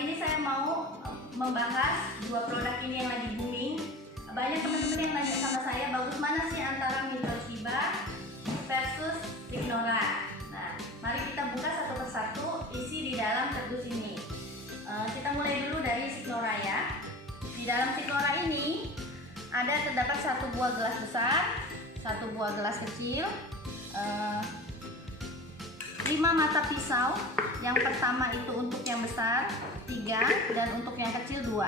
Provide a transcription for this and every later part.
Kali ini saya mau membahas dua produk ini yang lagi booming. Banyak teman-teman yang nanya sama saya, bagus mana sih antara Mitochiba versus Signora. Nah, mari kita buka satu persatu isi di dalam kardus ini. Kita mulai dulu dari Signora ya. Di dalam Signora ini terdapat satu buah gelas besar, satu buah gelas kecil, 5 mata pisau. Yang pertama itu untuk yang besar 3 dan untuk yang kecil 2.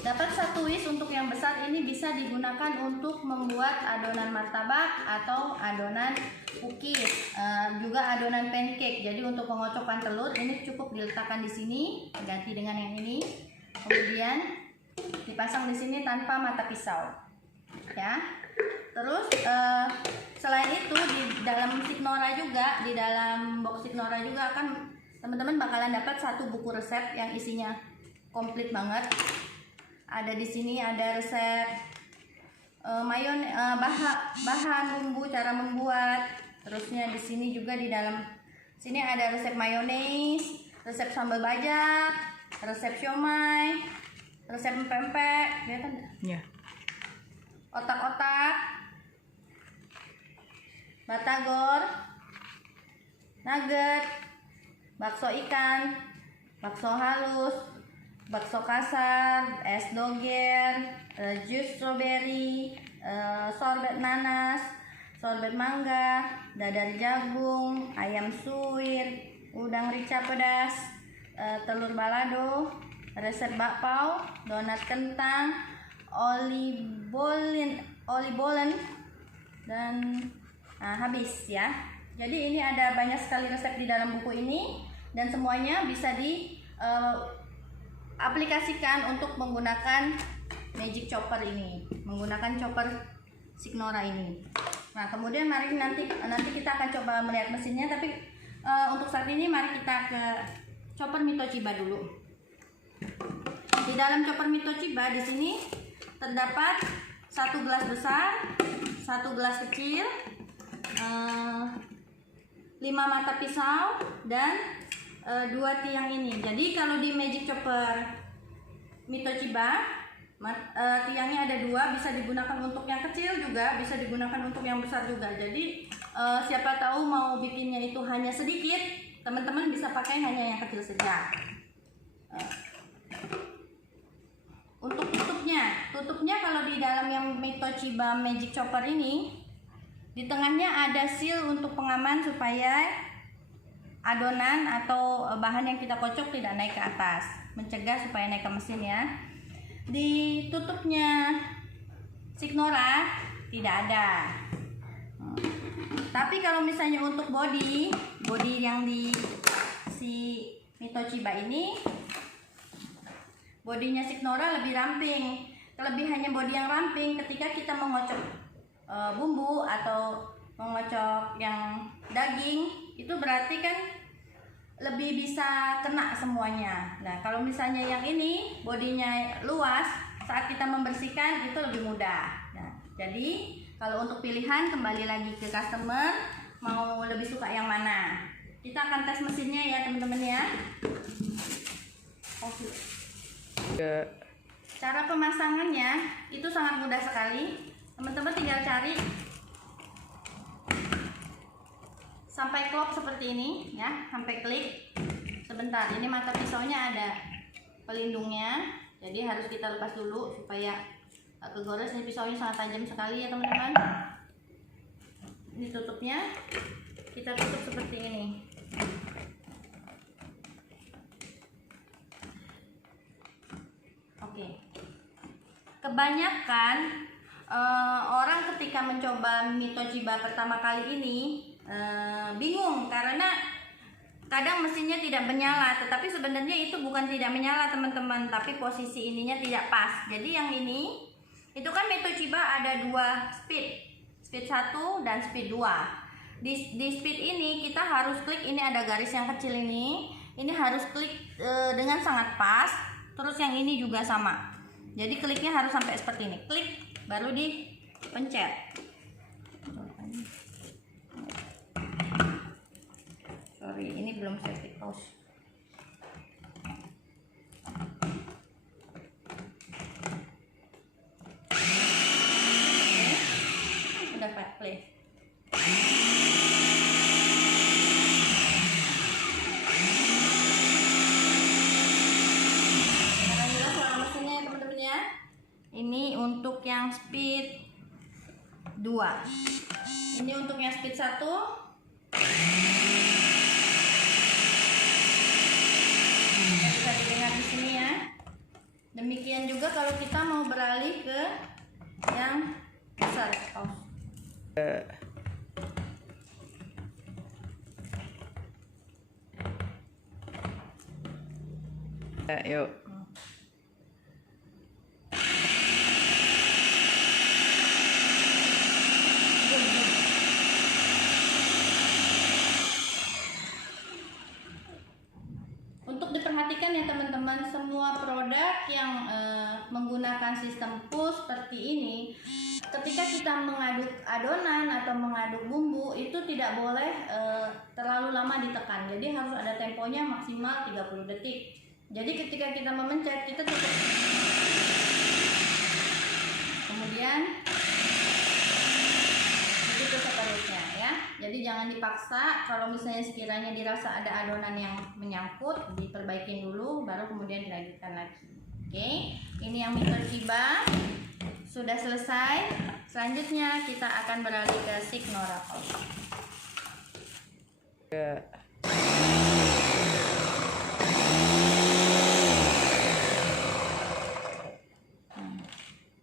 Dapat 1 whisk untuk yang besar, ini bisa digunakan untuk membuat adonan martabak atau adonan cookies, juga adonan pancake. Jadi untuk pengocokkan telur ini cukup diletakkan di sini, ganti dengan yang ini. Kemudian dipasang di sini tanpa mata pisau. Ya. Terus selain itu di dalam Signora juga, di dalam box Signora juga akan teman-teman bakalan dapat satu buku resep yang isinya komplit banget. Ada di sini ada resep bahan bumbu, cara membuat. Terusnya di sini juga di dalam sini ada resep mayones, resep sambal bajak, resep siomay, resep pempek, kelihatan enggak? Iya. Otak-otak, batagor, nugget, bakso ikan, bakso halus, bakso kasar, es doger, jus strawberry, sorbet nanas, sorbet mangga, dadar jagung, ayam suwir, udang rica pedas, telur balado, resep bakpao, donat kentang, oli bolen, dan habis ya. Jadi ini ada banyak sekali resep di dalam buku ini dan semuanya bisa diaplikasikan untuk menggunakan magic chopper ini, menggunakan chopper Signora ini. Nah, kemudian mari nanti kita akan coba melihat mesinnya, tapi untuk saat ini mari kita ke chopper Mitochiba dulu. Di dalam chopper Mitochiba di sini terdapat 1 gelas besar, 1 gelas kecil, 5 mata pisau dan 2 tiang ini. Jadi kalau di magic chopper Mitochiba tiangnya ada 2, bisa digunakan untuk yang kecil juga, bisa digunakan untuk yang besar juga. Jadi siapa tahu mau bikinnya itu hanya sedikit, teman-teman bisa pakai hanya yang kecil saja. Untuk tutupnya kalau di dalam yang Mitochiba magic chopper ini, di tengahnya ada seal untuk pengaman supaya adonan atau bahan yang kita kocok tidak naik ke atas, mencegah supaya naik ke mesin ya. Di tutupnya Signora tidak ada. Tapi kalau misalnya untuk body yang di si Mitochiba ini, bodinya Signora lebih ramping. Kelebihannya body yang ramping ketika kita mengocok bumbu atau mengocok yang daging, itu berarti kan lebih bisa kena semuanya. Nah, kalau misalnya yang ini bodinya luas, saat kita membersihkan itu lebih mudah. Nah, jadi kalau untuk pilihan kembali lagi ke customer mau lebih suka yang mana. Kita akan tes mesinnya ya teman-teman ya. Oke. Cara pemasangannya itu sangat mudah sekali. Teman-teman tinggal cari sampai klop seperti ini ya, sampai klik. Sebentar, ini mata pisaunya ada pelindungnya, jadi harus kita lepas dulu supaya kegores. Ini pisaunya sangat tajam sekali ya teman-teman. Ini tutupnya, kita tutup seperti ini. Oke. Kebanyakan orang ketika mencoba Mitochiba pertama kali ini bingung karena kadang mesinnya tidak menyala, tetapi sebenarnya itu bukan tidak menyala teman-teman, tapi posisi ininya tidak pas. Jadi yang ini itu kan Mitochiba ada 2 speed 1 dan speed 2. Di speed ini kita harus klik, ini ada garis yang kecil ini harus klik dengan sangat pas. Terus yang ini juga sama, jadi kliknya harus sampai seperti ini, klik baru dipencet. Sorry, ini belum saya pause. untuk yang speed 2. Ini untuk yang speed 1. Bisa didengar di sini ya. Demikian juga kalau kita mau beralih ke yang besar. Yuk. Untuk diperhatikan ya teman-teman, semua produk yang menggunakan sistem push seperti ini, ketika kita mengaduk adonan atau mengaduk bumbu itu tidak boleh terlalu lama ditekan. Jadi harus ada temponya maksimal 30 detik. Jadi ketika kita memencet, kita cukup. Kemudian begitu seterusnya ya. Jadi jangan dipaksa. Kalau misalnya sekiranya dirasa ada adonan yang menyangkut, diperbaikin dulu, baru kemudian dilanjutkan lagi. Oke, ini yang mie tertiba sudah selesai. Selanjutnya kita akan beralih ke Signora.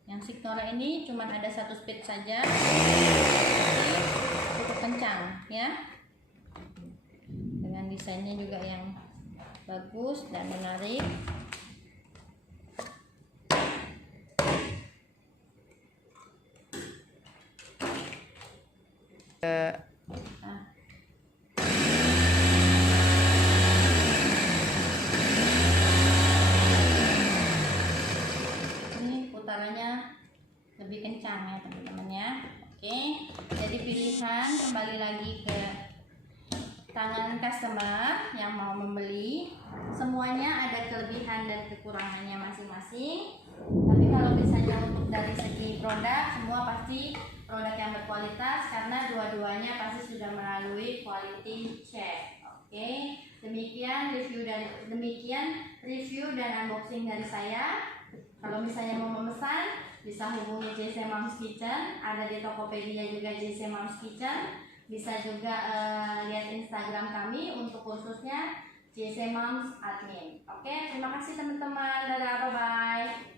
Yang Signora ini cuma ada 1 speed saja, cukup kencang ya, dengan desainnya juga yang bagus dan menarik. Ini putarannya lebih kencang ya teman-teman ya. Oke, jadi pilihan kembali lagi ke tangan customer yang mau membeli. Semuanya ada kelebihan dan kekurangannya masing-masing. Tapi kalau misalnya untuk dari segi produk, semua pasti produk yang berkualitas karena dua-duanya pasti sudah melalui quality check. Oke, demikian review dan unboxing dari saya. Kalau misalnya mau memesan, bisa hubungi JC Moms Kitchen, ada di Tokopedia juga JC Moms Kitchen. Bisa juga lihat Instagram kami untuk khususnya JC Moms Admin. Oke, terima kasih teman-teman. Dadah, bye-bye.